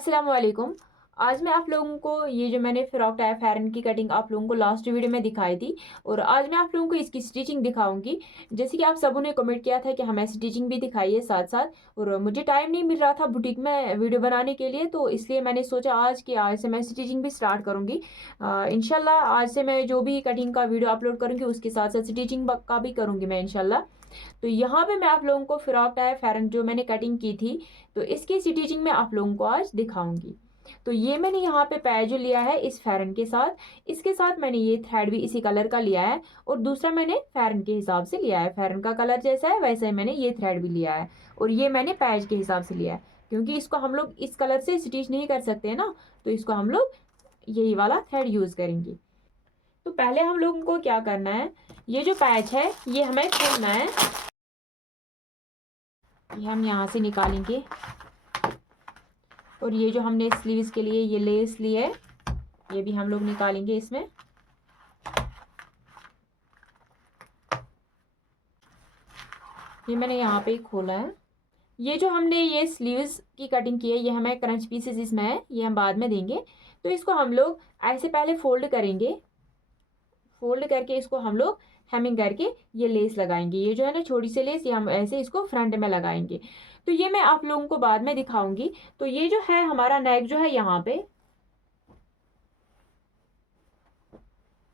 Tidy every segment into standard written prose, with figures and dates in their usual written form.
अस्सलाम वालेकुम। आज मैं आप लोगों को ये जो मैंने फ्रॉक टाइप हेरन की कटिंग आप लोगों को लास्ट वीडियो में दिखाई थी, और आज मैं आप लोगों को इसकी स्टिचिंग दिखाऊंगी। जैसे कि आप सबों ने कमेंट किया था कि हमें स्टिचिंग भी दिखाइए साथ साथ, और मुझे टाइम नहीं मिल रहा था बुटीक में वीडियो बनाने के लिए, तो इसलिए मैंने सोचा आज से मैं स्टिचिंग भी स्टार्ट करूँगी। इंशाल्लाह आज से मैं जो भी कटिंग का वीडियो अपलोड करूँगी उसके साथ साथ स्टिचिंग का भी करूँगी मैं इंशाल्लाह। तो यहाँ पे मैं आप लोगों को फ्रॉक टाइप हेरन जो मैंने कटिंग की थी, तो इसकी स्टिचिंग में आप लोगों को आज दिखाऊंगी। तो ये मैंने यहाँ पे पैच लिया है इस फेरन के साथ, इसके साथ मैंने ये थ्रेड भी इसी कलर का लिया है, और दूसरा मैंने फेरन के हिसाब से लिया है, फेरन का कलर जैसा है वैसे ही मैंने ये थ्रेड भी लिया है, और ये मैंने पैच के हिसाब से लिया है, क्योंकि इसको हम लोग इस कलर से स्टिच नहीं कर सकते ना, तो इसको हम लोग यही वाला थ्रेड यूज करेंगे। तो पहले हम लोगों को क्या करना है, ये जो पैच है ये हमें खोलना है, ये हम यहाँ से निकालेंगे, और ये जो हमने स्लीव्स के लिए ये लेस ली है ये भी हम लोग निकालेंगे इसमें। ये मैंने यहाँ पे खोला है। ये जो हमने ये स्लीव्स की कटिंग की है ये हमें क्रंच पीसेस इसमें है, ये हम बाद में देंगे। तो इसको हम लोग ऐसे पहले फोल्ड करेंगे, फोल्ड करके इसको हम लोग हेमिंग करके ये लेस लगाएंगे, ये जो है ना छोटी सी लेस, ये हम ऐसे इसको फ्रंट में लगाएंगे। तो ये मैं आप लोगों को बाद में दिखाऊंगी। तो ये जो है हमारा नेक जो है यहाँ पे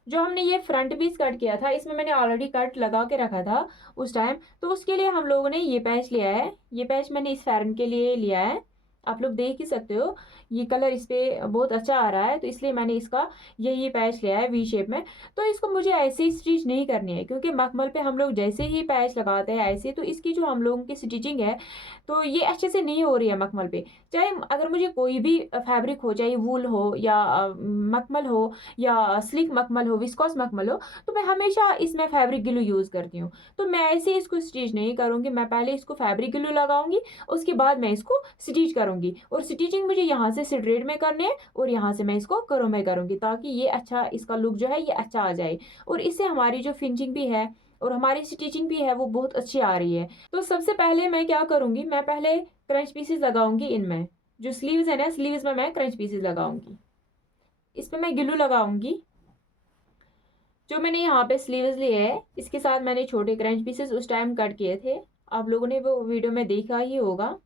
जो हमने ये फ्रंट पीस कट किया था इसमें मैंने ऑलरेडी कट लगा के रखा था उस टाइम, तो उसके लिए हम लोगों ने ये पैच लिया है। ये पैच मैंने इस फेरन के लिए लिया है, आप लोग देख ही सकते हो ये कलर इस पे बहुत अच्छा आ रहा है, तो इसलिए मैंने इसका यही पैच लिया है वी शेप में। तो इसको मुझे ऐसे ही स्टिच नहीं करनी है, क्योंकि मखमल पे हम लोग जैसे ही पैच लगाते हैं ऐसे, तो इसकी जो हम लोगों की स्टिचिंग है तो ये अच्छे से नहीं हो रही है मखमल पे। चाहे अगर मुझे कोई भी फैब्रिक हो, चाहे वूल हो या मखमल हो या स्लिक मखमल हो, विस्कॉस मखमल हो, तो मैं हमेशा इसमें फैब्रिक ग्लू यूज करती हूँ। तो मैं ऐसे ही इसको स्टिच नहीं करूंगी, मैं पहले इसको फैब्रिक ग्लू लगाऊंगी, उसके बाद मैं इसको स्टिच करूंगी, और स्टिचिंग मुझे यहाँ से सिड्रेड में करनी है और यहाँ से मैं इसको करो में करूंगी, ताकि ये अच्छा इसका लुक जो है ये अच्छा आ जाए, और इससे हमारी जो फिनिशिंग भी है और हमारी स्टिचिंग भी है वो बहुत अच्छी आ रही है। तो सबसे पहले मैं क्या करूंगी, मैं पहले क्रंच पीसेस लगाऊंगी इनमें, जो स्लीव्स है ना स्लीव्स में मैं क्रंच पीसेस लगाऊंगी, इस पे मैं ग्लू लगाऊंगी। जो मैंने यहाँ पे स्लीव्स लिए है इसके साथ मैंने छोटे क्रंच पीसेस उस टाइम कट किए थे, आप लोगों ने वो वीडियो में देखा ही होगा।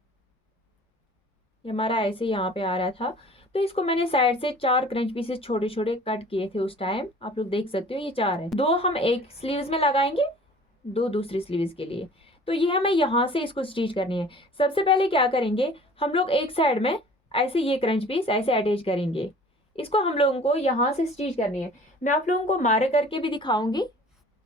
ये हमारा ऐसे यहाँ पे आ रहा था, तो इसको मैंने साइड से 4 क्रंच पीसेस छोटे छोटे कट किए थे उस टाइम, आप लोग देख सकते हो ये 4 है, 2 हम एक स्लीव्स में लगाएंगे, 2 दूसरी स्लीव्स के लिए। तो ये हमें यहाँ से इसको स्टिच करनी है। सबसे पहले क्या करेंगे, हम लोग एक साइड में ऐसे ये क्रंच पीस ऐसे अटैच करेंगे, इसको हम लोगों को यहाँ से स्टिच करनी है। मैं आप लोगों को मार्क करके भी दिखाऊंगी,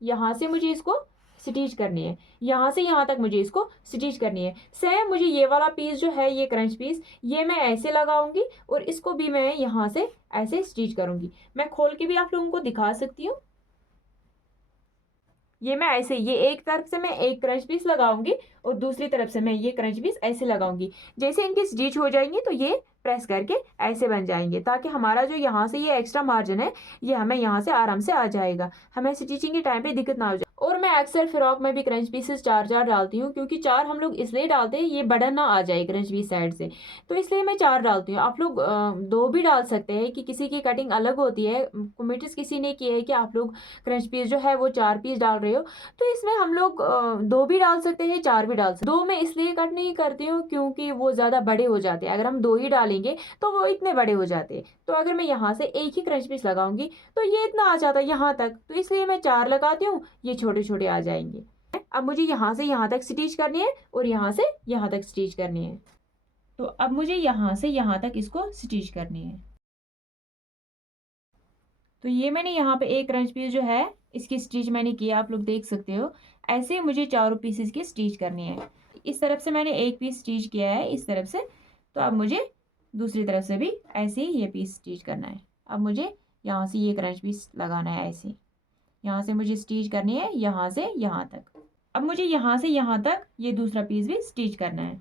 यहाँ से मुझे इसको स्टिच करनी है, यहाँ से यहाँ तक मुझे इसको स्टिच करनी है। सेम मुझे ये वाला पीस जो है ये क्रंच पीस ये मैं ऐसे लगाऊंगी, और इसको भी मैं यहाँ से ऐसे स्टिच करूंगी। मैं खोल के भी आप लोगों को दिखा सकती हूँ। ये मैं ऐसे ये एक तरफ से मैं एक क्रंच पीस लगाऊंगी और दूसरी तरफ से मैं ये क्रंच पीस ऐसे लगाऊंगी। जैसे इनकी स्टिच हो जाएंगे तो ये प्रेस करके ऐसे बन जाएंगे, ताकि हमारा जो यहाँ से ये एक्स्ट्रा मार्जिन है ये हमें यहाँ से आराम से आ जाएगा, हमें स्टिचिंग के टाइम पे दिक्कत ना हो जाए। और मैं अक्सर फ्रॉक में भी क्रंच पीसेस 4 4 डालती हूँ, क्योंकि 4 हम लोग इसलिए डालते हैं ये बटन ना आ जाए क्रंच पीस साइड से, तो इसलिए मैं 4 डालती हूँ। आप लोग 2 भी डाल सकते हैं, कि किसी की कटिंग अलग होती है, कमेंट्स किसी ने किया है कि आप लोग क्रंच पीस जो है वो 4 पीस डाल रहे हो, तो इसमें हम लोग 2 भी डाल सकते हैं 4 भी डाल सकते हैं। 2 मैं इसलिए कट नहीं करती हूँ क्योंकि वो ज़्यादा बड़े हो जाते हैं, अगर हम 2 ही डालेंगे तो वो इतने बड़े हो जाते हैं, तो अगर मैं यहाँ से एक ही क्रंच पीस लगाऊंगी तो ये इतना आ जाता है यहाँ तक, तो इसलिए मैं 4 लगाती हूँ, ये छोटे छोटे आ जाएंगे। अब मुझे यहाँ से यहाँ तक स्टिच करनी है और यहाँ से यहाँ तक स्टिच करनी है, तो अब मुझे यहाँ से यहाँ तक इसको स्टिच करनी है। तो ये मैंने यहाँ पे एक क्रंच पीस जो है इसकी स्टिच मैंने किया, आप लोग देख सकते हो। ऐसे मुझे चारों पीसेस की स्टिच करनी है। इस तरफ से मैंने एक पीस स्टिच किया है इस तरफ से, तो अब मुझे दूसरी तरफ से भी ऐसे ही ये पीस स्टिच करना है। अब मुझे यहाँ से ये क्रंच पीस लगाना है, ऐसे यहाँ से मुझे स्टिच करनी है यहाँ से यहाँ तक। अब मुझे यहाँ से यहाँ तक ये दूसरा पीस भी स्टिच करना है।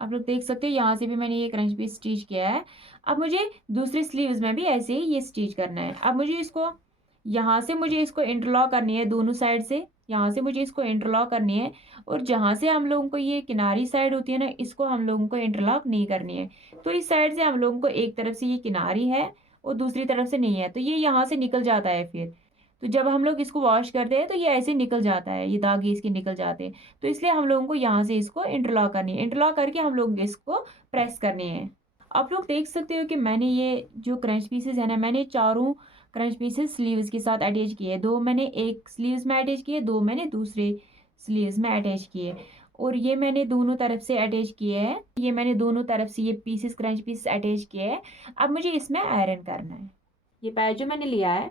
आप लोग देख सकते हो यहाँ से भी मैंने ये क्रंच पीस स्टिच किया है। अब मुझे दूसरी स्लीव्स में भी ऐसे ही ये स्टिच करना है। अब मुझे इसको यहाँ से मुझे इसको इंटरलॉक करनी है दोनों साइड से, यहाँ से मुझे इसको इंटरलॉक करनी है, और जहाँ से हम लोगों को ये किनारी साइड होती है ना, इसको हम लोगों को इंटरलॉक नहीं करनी है। तो इस साइड से हम लोगों को एक तरफ से ये किनारी है और दूसरी तरफ से नहीं है, तो ये यहाँ से निकल जाता है फिर। तो जब हम लोग इसको वॉश करते हैं तो ये ऐसे निकल जाता है, ये दाग इसके निकल जाते हैं। तो इसलिए हम लोगों को यहाँ से इसको इंटरलॉक करनी है। इंटरलॉक करके हम लोग इसको प्रेस करने हैं। आप लोग देख सकते हो कि मैंने ये जो क्रंच पीसेस है ना, मैंने चारों क्रंच पीसेस स्लीव्स के साथ अटैच किए। दो मैंने एक स्लीव्स में अटैच किए, दो मैंने दूसरे स्लीव्स में अटैच किए, और ये मैंने दोनों तरफ से अटैच किए हैं। ये मैंने दोनों तरफ से ये पीसेस क्रंच पीसेस अटैच किए हैं। अब मुझे इसमें आयरन करना है। ये पैच जो मैंने लिया है,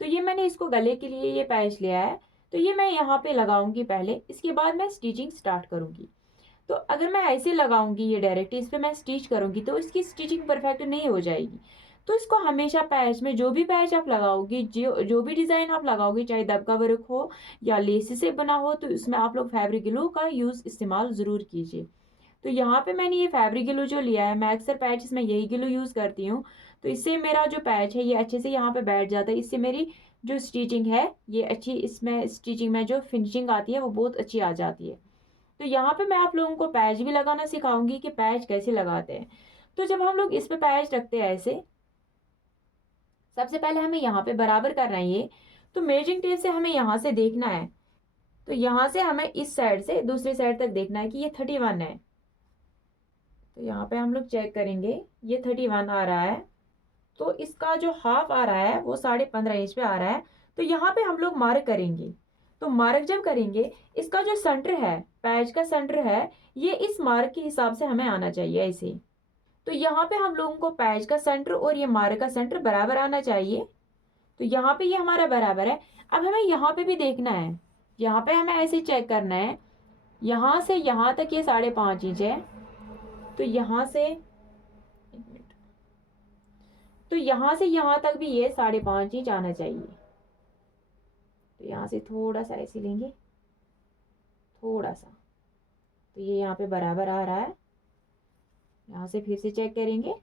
तो ये मैंने इसको गले के लिए ये पैच लिया है, तो ये मैं यहाँ पे लगाऊंगी पहले, इसके बाद मैं स्टिचिंग स्टार्ट करूंगी। तो अगर मैं ऐसे लगाऊंगी ये डायरेक्ट इस पे मैं स्टिच करूंगी तो इसकी स्टिचिंग परफेक्ट नहीं हो जाएगी। तो इसको हमेशा पैच में, जो भी पैच आप लगाओगे, जो भी डिज़ाइन आप लगाओगे, चाहे दबका वर्क हो या लेस से बना हो, तो इसमें आप लोग फैब्रिक ग्लू का यूज़ इस्तेमाल ज़रूर कीजिए। तो यहाँ पे मैंने ये फैब्रिक ग्लू जो लिया है, मैं अक्सर पैच में यही ग्लू यूज़ करती हूँ। तो इससे मेरा जो पैच है ये अच्छे से यहाँ पे बैठ जाता है, इससे मेरी जो स्टिचिंग है ये अच्छी, इसमें स्टिचिंग में जो फिनिशिंग आती है वो बहुत अच्छी आ जाती है। तो यहाँ पे मैं आप लोगों को पैच भी लगाना सिखाऊंगी कि पैच कैसे लगाते हैं। तो जब हम लोग इस पे पैच रखते हैं ऐसे, सबसे पहले हमें यहाँ पे बराबर करना है ये। तो मेजरिंग टेप से हमें यहाँ से देखना है, तो यहाँ से हमें इस साइड से दूसरी साइड तक देखना है कि ये 31 है। तो यहाँ पे हम लोग चेक करेंगे, ये 31 आ रहा है। तो इसका जो हाफ आ रहा है वो 15.5 इंच पे आ रहा है। तो यहाँ पे हम लोग मार्क करेंगे। तो मार्क जब करेंगे, इसका जो सेंटर है, पैच का सेंटर है, ये इस मार्क के हिसाब से हमें आना चाहिए ऐसे। तो यहाँ पे हम लोगों को पैच का सेंटर और ये मार्क का सेंटर बराबर आना चाहिए। तो यहाँ पे ये हमारा बराबर है। अब हमें यहाँ पे भी देखना है, यहाँ पे हमें ऐसे चेक करना है, यहाँ से यहाँ तक ये 5.5 इंच है। तो यहाँ से, एक मिनट, तो यहाँ से यहाँ तक भी ये 5.5 इंच आना चाहिए। तो यहाँ से थोड़ा सा ऐसे लेंगे, थोड़ा सा, तो ये यहाँ पे बराबर आ रहा है। यहाँ से फिर से चेक करेंगे,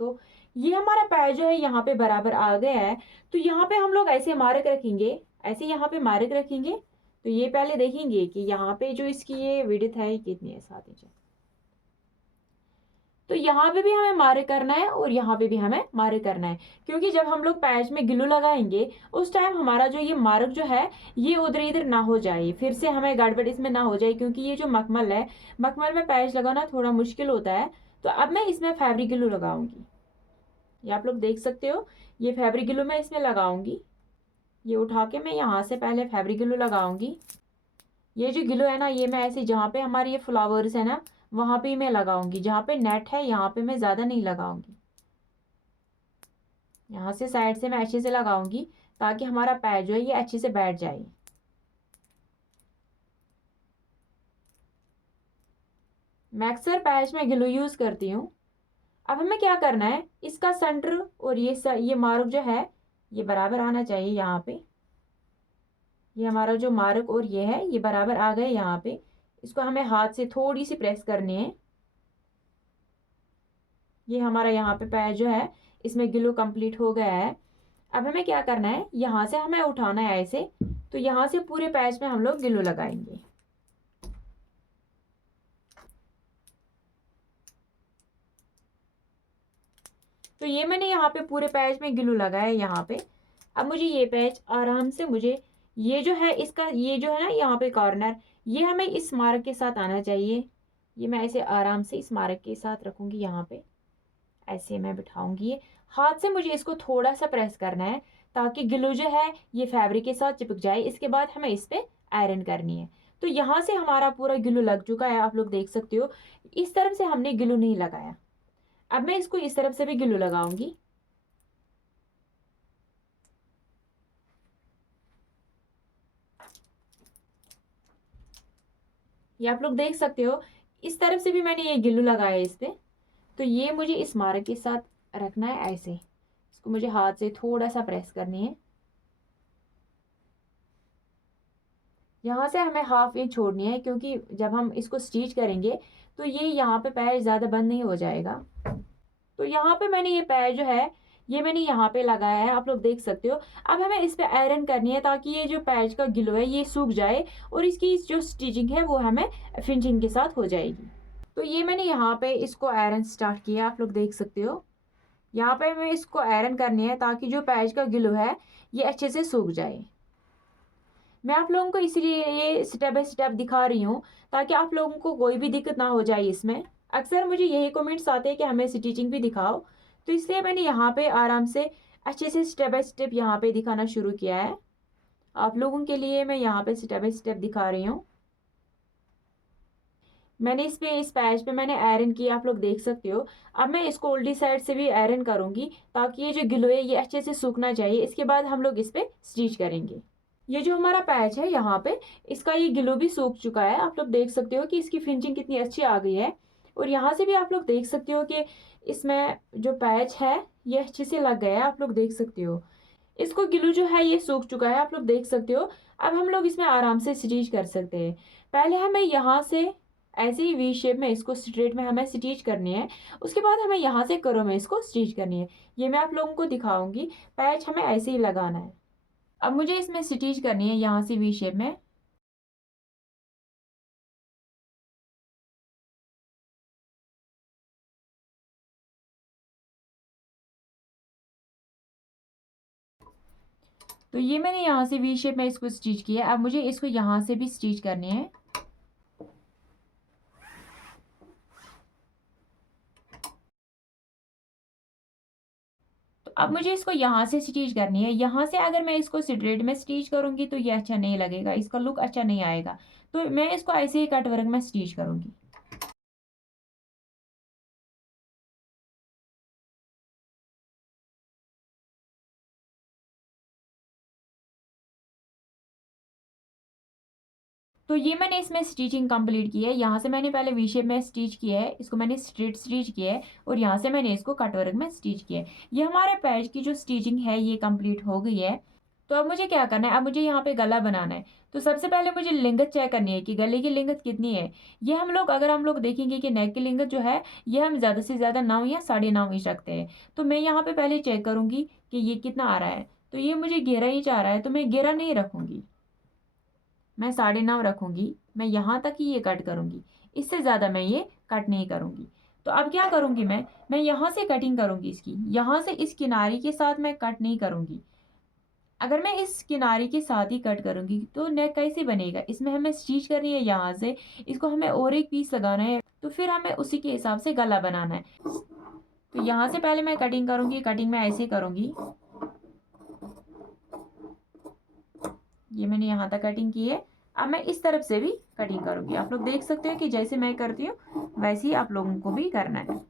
तो ये हमारा पैच जो है यहाँ पे बराबर आ गया है। तो यहाँ पे हम लोग ऐसे मार्क रखेंगे, ऐसे यहाँ पे मार्क रखेंगे। तो ये पहले देखेंगे कि यहाँ पे जो इसकी ये विड्थ है कितनी है, 7 इंच। तो यहाँ पे भी हमें मार्क करना है और यहाँ पे भी हमें मार्क करना है, क्योंकि जब हम लोग पैच में ग्लू लगाएंगे उस टाइम हमारा जो ये मार्क जो है ये उधर इधर ना हो जाए, फिर से हमें गड़बड़ इसमें ना हो जाए, क्योंकि ये जो मखमल है, मखमल में पैच लगाना थोड़ा मुश्किल होता है। तो अब मैं इसमें फैब्रिक ग्लू लगाऊंगी। ये आप लोग देख सकते हो, ये फैब्रिक ग्लू मैं इसमें लगाऊंगी। ये उठा के मैं यहाँ से पहले फैब्रिक ग्लू लगाऊंगी। ये जो ग्लू है ना, ये मैं ऐसे जहाँ पे हमारे ये फ्लावर्स है ना, वहां पे मैं लगाऊंगी। जहाँ पे नेट है यहाँ पे मैं ज्यादा नहीं लगाऊंगी, यहाँ से साइड से मैं अच्छे से लगाऊंगी ताकि हमारा पैच जो है ये अच्छे से बैठ जाए। मैं अक्सर पैच में ग्लू यूज करती हूँ। अब हमें क्या करना है, इसका सेंटर और ये मार्क जो है ये बराबर आना चाहिए। यहाँ पे ये हमारा जो मार्क और ये है ये बराबर आ गए यहाँ पे। इसको हमें हाथ से थोड़ी सी प्रेस करनी है। ये हमारा यहाँ पे पैच जो है इसमें ग्लू कंप्लीट हो गया है। अब हमें क्या करना है, यहाँ से हमें उठाना है ऐसे। तो यहाँ से पूरे पैच में हम लोग ग्लू लगाएंगे। तो ये मैंने यहाँ पे पूरे पैच में ग्लू लगाया है यहाँ पे। अब मुझे ये पैच आराम से, मुझे ये जो है इसका ये जो है ना यहाँ पे कॉर्नर, ये हमें इस मार्क के साथ आना चाहिए। ये मैं ऐसे आराम से इस मार्क के साथ रखूंगी, यहाँ पे ऐसे मैं बिठाऊंगी। ये हाथ से मुझे इसको थोड़ा सा प्रेस करना है ताकि ग्लू जो है ये फैब्रिक के साथ चिपक जाए। इसके बाद हमें इस पे आयरन करनी है। तो यहाँ से हमारा पूरा ग्लू लग चुका है, आप लोग देख सकते हो। इस तरफ से हमने ग्लू नहीं लगाया। अब मैं इसको इस तरफ से भी ग्लू लगाऊंगी। ये आप लोग देख सकते हो, इस तरफ से भी मैंने ये ग्लू लगाया है इस पे। तो ये मुझे इस मार्क के साथ रखना है ऐसे। इसको मुझे हाथ से थोड़ा सा प्रेस करनी है। यहाँ से हमें 1/2 इंच छोड़नी है, क्योंकि जब हम इसको स्टिच करेंगे तो ये यहाँ पे पैच ज़्यादा बंद नहीं हो जाएगा। तो यहाँ पे मैंने ये पैच जो है ये मैंने यहाँ पे लगाया है, आप लोग देख सकते हो। अब हमें इस पे आयरन करनी है ताकि ये जो पैच का ग्लो है ये सूख जाए और इसकी जो स्टिचिंग है वो हमें फिनिशिंग के साथ हो जाएगी। तो ये मैंने यहाँ पे इसको आयरन स्टार्ट किया, आप लोग देख सकते हो। यहाँ पे हमें इसको आयरन करनी है ताकि जो पैच का ग्लो है ये अच्छे से सूख जाए। मैं आप लोगों को इसीलिए ये स्टेप बाय स्टेप दिखा रही हूँ ताकि आप लोगों को कोई भी दिक्कत ना हो जाए इसमें। अक्सर मुझे यही कमेंट्स आते हैं कि हमें स्टिचिंग भी दिखाओ, तो इसलिए मैंने यहाँ पे आराम से अच्छे से स्टेप बाय स्टेप यहाँ पे दिखाना शुरू किया है। आप लोगों के लिए मैं यहाँ पे स्टेप बाय स्टेप दिखा रही हूँ। मैंने इस पैच पे मैंने आयरन किया, आप लोग देख सकते हो। अब मैं इसको उल्टी साइड से भी आयरन करूंगी ताकि ये जो ग्लो है ये अच्छे से सूखना चाहिए। इसके बाद हम लोग इस पे स्टिच करेंगे। ये जो हमारा पैच है यहाँ पे, इसका ये ग्लो भी सूख चुका है। आप लोग देख सकते हो कि इसकी फिनिशिंग कितनी अच्छी आ गई है। और यहाँ से भी आप लोग देख सकते हो कि इसमें जो पैच है ये अच्छे से लग गया है, आप लोग देख सकते हो। इसको ग्लू जो है ये सूख चुका है, आप लोग देख सकते हो। अब हम लोग इसमें आराम से स्टिच कर सकते हैं। पहले हमें यहाँ से ऐसे ही वी शेप में इसको स्ट्रेट में हमें स्टिच करनी है। उसके बाद हमें यहाँ से करो में इसको स्टिच करनी है। ये मैं आप लोगों को दिखाऊंगी। पैच हमें ऐसे ही लगाना है। अब मुझे इसमें स्टिच करनी है यहाँ से वी शेप में। तो ये मैंने यहाँ से वी शेप में इसको स्टिच किया। अब मुझे इसको यहाँ से भी स्टिच करनी है। तो अब मुझे इसको यहाँ से स्टिच करनी है। यहाँ से अगर मैं इसको स्ट्रेट में स्टिच करूंगी तो ये अच्छा नहीं लगेगा, इसका लुक अच्छा नहीं आएगा। तो मैं इसको ऐसे ही कट वर्क में स्टिच करूंगी। तो ये मैंने इसमें स्टिचिंग कंप्लीट की है। यहाँ से मैंने पहले वी शेप में स्टिच किया है, इसको मैंने स्ट्रेट स्टिच किया है और यहाँ से मैंने इसको कट वर्क में स्टिच किया है। ये हमारे पैच की जो स्टिचिंग है ये कंप्लीट हो गई है। तो अब मुझे क्या करना है, अब मुझे यहाँ पे गला बनाना है। तो सबसे पहले मुझे लिंगत चेक करनी है कि गले की लिंगत कितनी है। ये हम लोग अगर हम लोग देखेंगे कि नेक की लिंगत जो है ये हम ज़्यादा से ज़्यादा 9 या 9.5 इंच रखते हैं। तो मैं यहाँ पे पहले चेक करूंगी कि ये कितना आ रहा है। तो ये मुझे 11 इंच आ रहा है, तो मैं 11 नहीं रखूंगी, मैं 9.5 रखूंगी। मैं यहाँ तक ही ये कट करूंगी, इससे ज़्यादा मैं ये कट नहीं करूंगी। तो अब क्या करूंगी, मैं यहाँ से कटिंग करूंगी इसकी। यहाँ से इस किनारे के साथ मैं कट नहीं करूंगी। अगर मैं इस किनारे के साथ ही कट करूंगी तो नेक कैसे बनेगा। इसमें हमें स्टिच करनी है यहाँ से, इसको हमें और एक पीस लगाना है, तो फिर हमें उसी के हिसाब से गला बनाना है। तो यहाँ से पहले मैं कटिंग करूंगी, कटिंग मैं ऐसे करूंगी। ये मैंने यहाँ तक कटिंग की है। अब मैं इस तरफ से भी कटिंग करूंगी। आप लोग देख सकते हो कि जैसे मैं करती हूँ वैसे ही आप लोगों को भी करना है।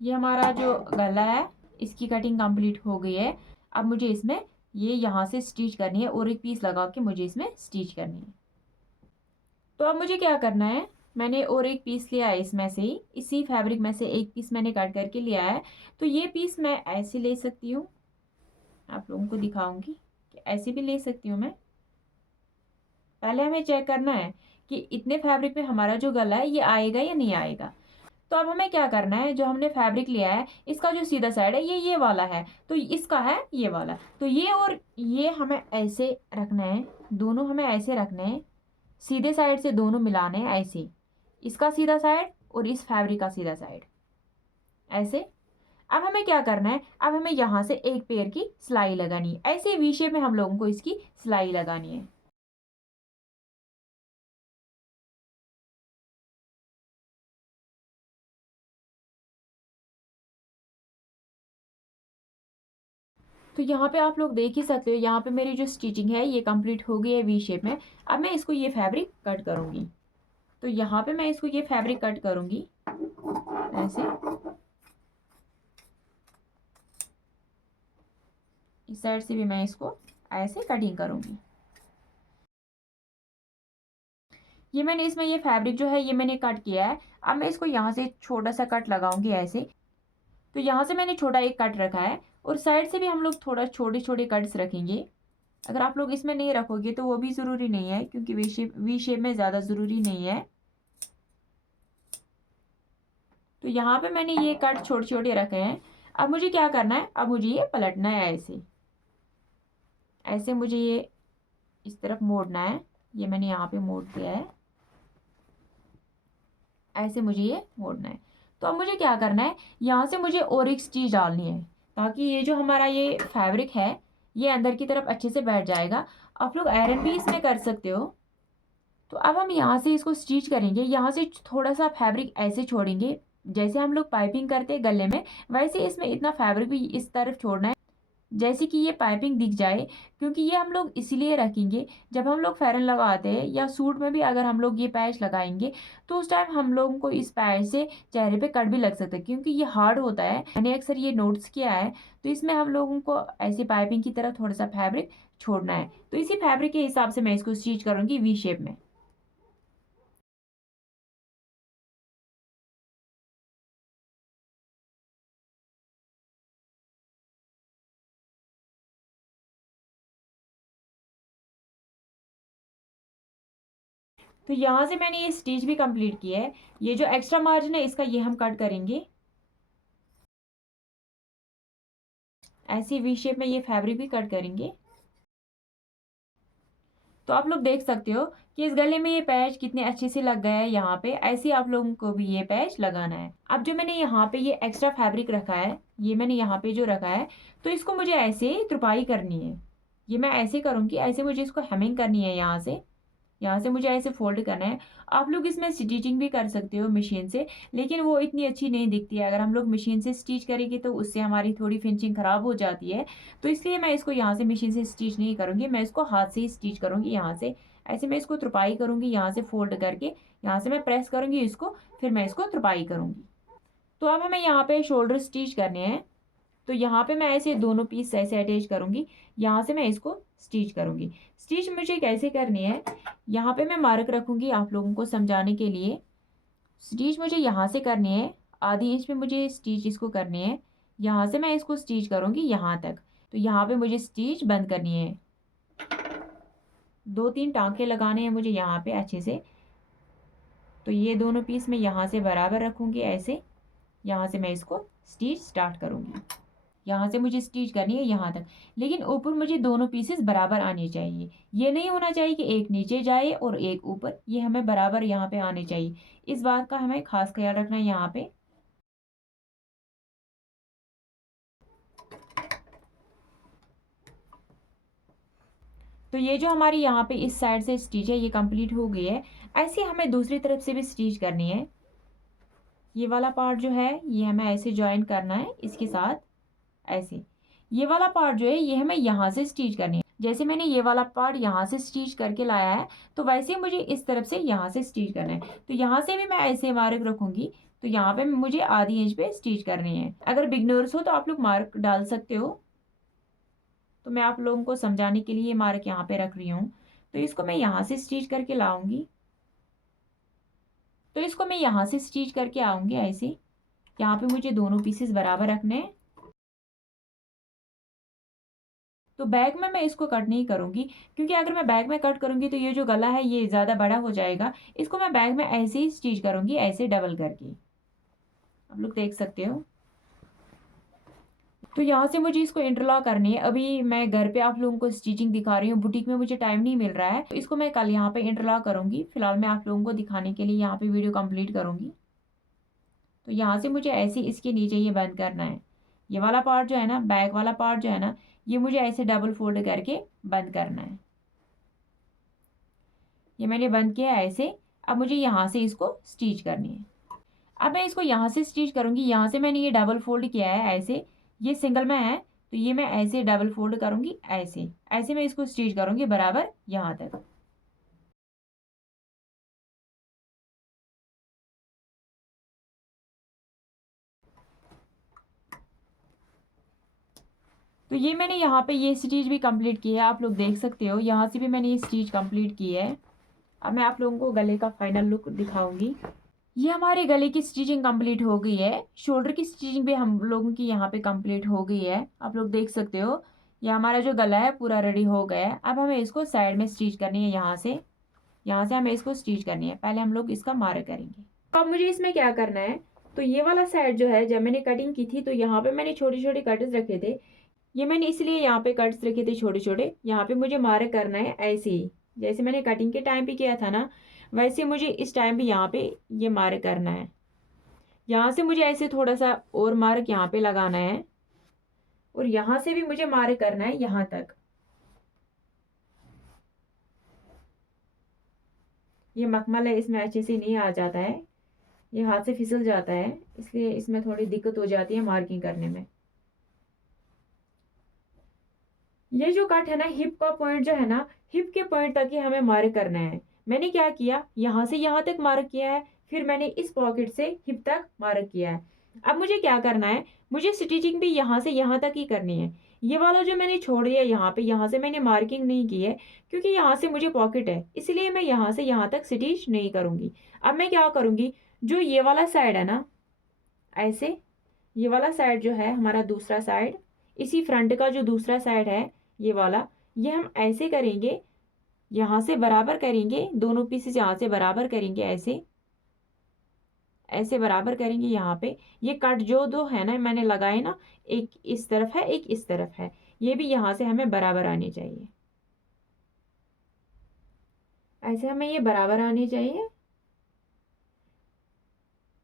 ये हमारा जो गला है इसकी कटिंग कंप्लीट हो गई है। अब मुझे इसमें ये यहाँ से स्टिच करनी है और एक पीस लगा के मुझे इसमें स्टिच करनी है। तो अब मुझे क्या करना है, मैंने और एक पीस लिया है इसमें से ही, इसी फैब्रिक में से एक पीस मैंने कट करके लिया है। तो ये पीस मैं ऐसे ले सकती हूँ, आप लोगों को दिखाऊंगी कि ऐसे भी ले सकती हूँ मैं। पहले हमें चेक करना है कि इतने फैब्रिक में हमारा जो गला है ये आएगा या नहीं आएगा। तो अब हमें क्या करना है, जो हमने फैब्रिक लिया है इसका जो सीधा साइड है ये वाला है, तो इसका है ये वाला। तो ये और ये हमें ऐसे रखना है, दोनों हमें ऐसे रखने हैं, सीधे साइड से दोनों मिलाने हैं ऐसे, इसका सीधा साइड और इस फैब्रिक का सीधा साइड ऐसे। अब हमें क्या करना है, अब हमें यहाँ से एक पैर की सिलाई लगानी है। ऐसे वी शेप में हम लोगों को इसकी सिलाई लगानी है। तो यहाँ पे आप लोग देख ही सकते हो, यहाँ पे मेरी जो स्टिचिंग है ये कंप्लीट हो गई है वी शेप में। अब मैं इसको ये फैब्रिक कट करूँगी। तो यहाँ पे मैं इसको ये फैब्रिक कट करूँगी ऐसे, इस साइड से भी मैं इसको ऐसे कटिंग करूँगी। ये मैंने इसमें ये फैब्रिक जो है ये मैंने कट किया है। अब मैं इसको यहाँ से छोटा सा कट लगाऊंगी ऐसे। तो यहाँ से मैंने छोटा एक कट रखा है और साइड से भी हम लोग थोड़ा छोटे छोटे कट्स रखेंगे। अगर आप लोग इसमें नहीं रखोगे तो वो भी ज़रूरी नहीं है, क्योंकि वी शेप में ज़्यादा ज़रूरी नहीं है। तो यहाँ पे मैंने ये कट छोटे छोटे रखे हैं। अब मुझे क्या करना है, अब मुझे ये पलटना है ऐसे। ऐसे मुझे ये इस तरफ मोड़ना है। ये मैंने यहाँ पे मोड़ दिया है, ऐसे मुझे ये मोड़ना है। तो अब मुझे क्या करना है, यहाँ से मुझे और एक स्टिच डालनी है, ताकि ये जो हमारा ये फैब्रिक है ये अंदर की तरफ अच्छे से बैठ जाएगा। आप लोग आयरन भी इसमें कर सकते हो। तो अब हम यहाँ से इसको स्टिच करेंगे। यहाँ से थोड़ा सा फैब्रिक ऐसे छोड़ेंगे, जैसे हम लोग पाइपिंग करते हैं गले में, वैसे इसमें इतना फैब्रिक भी इस तरफ छोड़ना है, जैसे कि ये पाइपिंग दिख जाए। क्योंकि ये हम लोग इसलिए रखेंगे, जब हम लोग फेरन लगाते हैं या सूट में भी अगर हम लोग ये पैच लगाएंगे तो उस टाइम हम लोगों को इस पैच से चेहरे पे कट भी लग सकता है, क्योंकि ये हार्ड होता है। मैंने अक्सर ये नोट्स किया है। तो इसमें हम लोगों को ऐसी पाइपिंग की तरह थोड़ा सा फैब्रिक छोड़ना है। तो इसी फैब्रिक के हिसाब से मैं इसको स्टिच करूँगी वी शेप में। तो यहाँ से मैंने ये स्टिच भी कंप्लीट किया है। ये जो एक्स्ट्रा मार्जिन है इसका, ये हम कट करेंगे। ऐसे वी शेप में ये फैब्रिक भी कट करेंगे। तो आप लोग देख सकते हो कि इस गले में ये पैच कितने अच्छे से लग गया है यहाँ पे। ऐसे ही आप लोगों को भी ये पैच लगाना है। अब जो मैंने यहाँ पे ये एक्स्ट्रा फैब्रिक रखा है, ये मैंने यहाँ पे जो रखा है, तो इसको मुझे ऐसे तुरपाई करनी है। ये मैं ऐसे करूँगी, ऐसे मुझे इसको हेमिंग करनी है। यहाँ से मुझे ऐसे फोल्ड करना है। आप लोग इसमें स्टिचिंग भी कर सकते हो मशीन से, लेकिन वो इतनी अच्छी नहीं दिखती है। अगर हम लोग मशीन से स्टिच करेंगे तो उससे हमारी थोड़ी फिनिशिंग ख़राब हो जाती है। तो इसलिए मैं इसको यहाँ से मशीन से स्टिच नहीं करूँगी, मैं इसको हाथ से ही स्टिच करूँगी। यहाँ से ऐसे मैं इसको तुरपाई करूँगी, यहाँ से फोल्ड करके यहाँ से मैं प्रेस करूँगी इसको, फिर मैं इसको तुरपाई करूँगी। तो अब हमें यहाँ पे शोल्डर स्टिच करने हैं। तो यहाँ पे मैं ऐसे दोनों पीस ऐसे अटैच करूँगी, यहाँ से मैं इसको स्टिच करूँगी। स्टिच मुझे कैसे करनी है, यहाँ पे मैं मार्क रखूँगी आप लोगों को समझाने के लिए। स्टिच मुझे यहाँ से करनी है, आधी इंच पे मुझे स्टिच इसको करनी है। यहाँ से मैं इसको स्टिच करूँगी यहाँ तक। तो यहाँ पे मुझे स्टिच बंद करनी है। 2-3 टाँके लगाने हैं मुझे यहाँ पे अच्छे से। तो ये दोनों पीस मैं यहाँ से बराबर रखूँगी ऐसे। यहाँ से मैं इसको स्टिच स्टार्ट करूँगी। यहाँ से मुझे स्टिच करनी है यहाँ तक, लेकिन ऊपर मुझे दोनों पीसेस बराबर आने चाहिए। ये नहीं होना चाहिए कि एक नीचे जाए और एक ऊपर, ये हमें बराबर यहाँ पे आने चाहिए। इस बात का हमें खास ख्याल रखना है यहाँ पे। तो ये जो हमारी यहाँ पे इस साइड से स्टिच है ये कंप्लीट हो गई है। ऐसे हमें दूसरी तरफ से भी स्टिच करनी है। ये वाला पार्ट जो है ये हमें ऐसे ज्वाइन करना है इसके साथ, ऐसे। ये वाला पार्ट जो है ये हमें यहाँ से स्टिच करनी है। जैसे मैंने ये वाला पार्ट यहाँ से स्टिच करके लाया है, तो वैसे मुझे इस तरफ से यहाँ से स्टिच करना है। तो यहाँ से भी मैं ऐसे मार्क रखूंगी। तो यहाँ पे मुझे आधी इंच पे स्टिच करनी है। अगर बिगनर्स हो तो आप लोग मार्क डाल सकते हो। तो मैं आप लोगों को समझाने के लिए ये मार्क यहाँ पे रख रही हूँ। तो इसको मैं यहाँ से स्टिच करके लाऊंगी। तो इसको मैं यहाँ से स्टिच करके आऊंगी ऐसे। यहाँ पे मुझे दोनों पीसेस बराबर रखने हैं। तो बैक में मैं इसको कट नहीं करूंगी, क्योंकि अगर मैं बैक में कट करूंगी तो ये जो गला है ये ज़्यादा बड़ा हो जाएगा। इसको मैं बैक में ऐसे ही स्टिच करूंगी, ऐसे डबल करके। आप लोग देख सकते हो। तो यहाँ से मुझे इसको इंटरलॉक करनी है। अभी मैं घर पे आप लोगों को स्टिचिंग दिखा रही हूँ, बुटीक में मुझे टाइम नहीं मिल रहा है। तो इसको मैं कल यहाँ पे इंटरलॉक करूंगी। फिलहाल मैं आप लोगों को दिखाने के लिए यहाँ पे वीडियो कंप्लीट करूंगी। तो यहाँ से मुझे ऐसे इसके नीचे ये बंद करना है। ये वाला पार्ट जो है ना, बैक वाला पार्ट जो है ना, ये मुझे ऐसे डबल फोल्ड करके बंद करना है। ये मैंने बंद किया है ऐसे। अब मुझे यहाँ से इसको स्टिच करनी है। अब मैं इसको यहाँ से स्टिच करूँगी। यहाँ से मैंने ये डबल फोल्ड किया है ऐसे, ये सिंगल में है तो ये मैं ऐसे डबल फोल्ड करूँगी, ऐसे ऐसे मैं इसको स्टिच करूँगी बराबर यहाँ तक। तो ये मैंने यहाँ पे ये स्टिच भी कंप्लीट की है, आप लोग देख सकते हो। यहाँ से भी मैंने ये स्टिच कंप्लीट की है। अब मैं आप लोगों को गले का फाइनल लुक दिखाऊंगी। ये हमारे गले की स्टिचिंग कंप्लीट हो गई है। शोल्डर की स्टिचिंग भी हम लोगों की यहाँ पे कंप्लीट हो गई है, आप लोग देख सकते हो। ये हमारा जो गला है पूरा रेडी हो गया है। अब हमें इसको साइड में स्टिच करनी है, यहाँ से हमें इसको स्टिच करनी है। पहले हम लोग इसका मार्क करेंगे। अब मुझे इसमें क्या करना है, तो ये वाला साइड जो है, जब मैंने कटिंग की थी तो यहाँ पे मैंने छोटे छोटे कट्स रखे थे। ये मैंने इसलिए यहाँ पे कट्स रखे थे छोटे छोटे। यहाँ पे मुझे मार्क करना है ऐसे ही, जैसे मैंने कटिंग के टाइम पे किया था ना, वैसे मुझे इस टाइम भी यहाँ पे ये मार्क करना है। यहाँ से मुझे ऐसे थोड़ा सा और मार्क यहाँ पे लगाना है, और यहाँ से भी मुझे मार्क करना है यहाँ तक। ये मखमल है, इसमें अच्छे से नहीं आ जाता है, ये हाथ से फिसल जाता है, इसलिए इसमें थोड़ी दिक्कत हो जाती है मार्किंग करने में। ये जो कट है ना, हिप का पॉइंट जो है ना, हिप के पॉइंट तक ही हमें मार्क करना है। मैंने क्या किया, यहाँ से यहाँ तक मार्क किया है, फिर मैंने इस पॉकेट से हिप तक मार्क किया है। अब मुझे क्या करना है, मुझे स्टिचिंग भी यहाँ से यहाँ तक ही करनी है। ये वाला जो मैंने छोड़ दिया यहाँ पे, यहाँ से मैंने मार्किंग नहीं की है, क्योंकि यहाँ से मुझे पॉकेट है, इसलिए मैं यहाँ से यहाँ तक स्टिच नहीं करूंगी। अब मैं क्या करूंगी, जो ये वाला साइड है ना, ऐसे ये वाला साइड जो है हमारा दूसरा साइड, इसी फ्रंट का जो दूसरा साइड है ये वाला, ये हम ऐसे करेंगे, यहाँ से बराबर करेंगे, दोनों पीसेस यहाँ से बराबर करेंगे, ऐसे ऐसे बराबर करेंगे। यहाँ पे ये कट जो दो है ना मैंने लगाए ना, एक इस तरफ है एक इस तरफ है, ये भी यहाँ से हमें बराबर आने चाहिए, ऐसे हमें ये बराबर आने चाहिए।